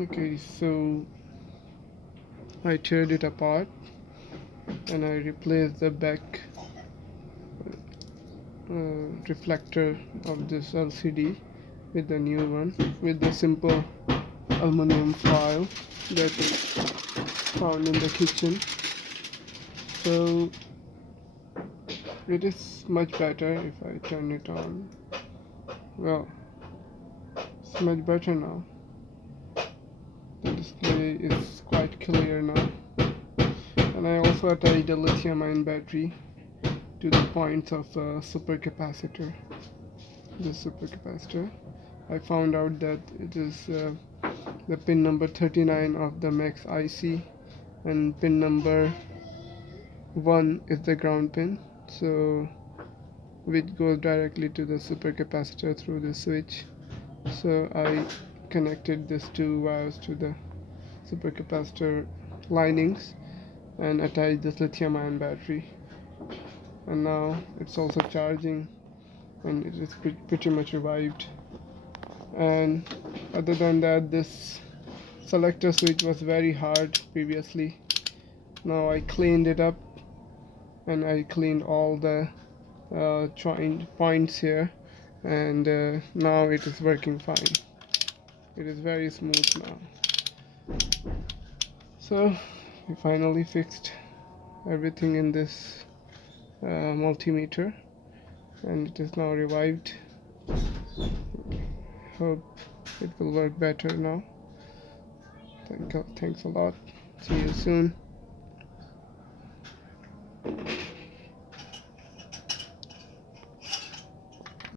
Okay, so I teared it apart and I replaced the back reflector of this LCD with the new one with the simple aluminum foil that is found in the kitchen. So it is much better if I turn it on. Well, it's much better now. The display is quite clear now. And I also attached a lithium-ion battery to the points of a supercapacitor. This supercapacitor, I found out that it is the pin number 39 of the max IC, and pin number 1 is the ground pin, so which goes directly to the supercapacitor through the switch. So I connected these two wires to the supercapacitor linings and attached this lithium ion battery, and now it's also charging and it is pretty much revived. And other than that, this selector switch was very hard previously. Now I cleaned it up and I cleaned all the joint points here, and now it is working fine. It is very smooth now. So we finally fixed everything in this multimeter, and it is now revived. Hope it will work better now. Thanks a lot. See you soon.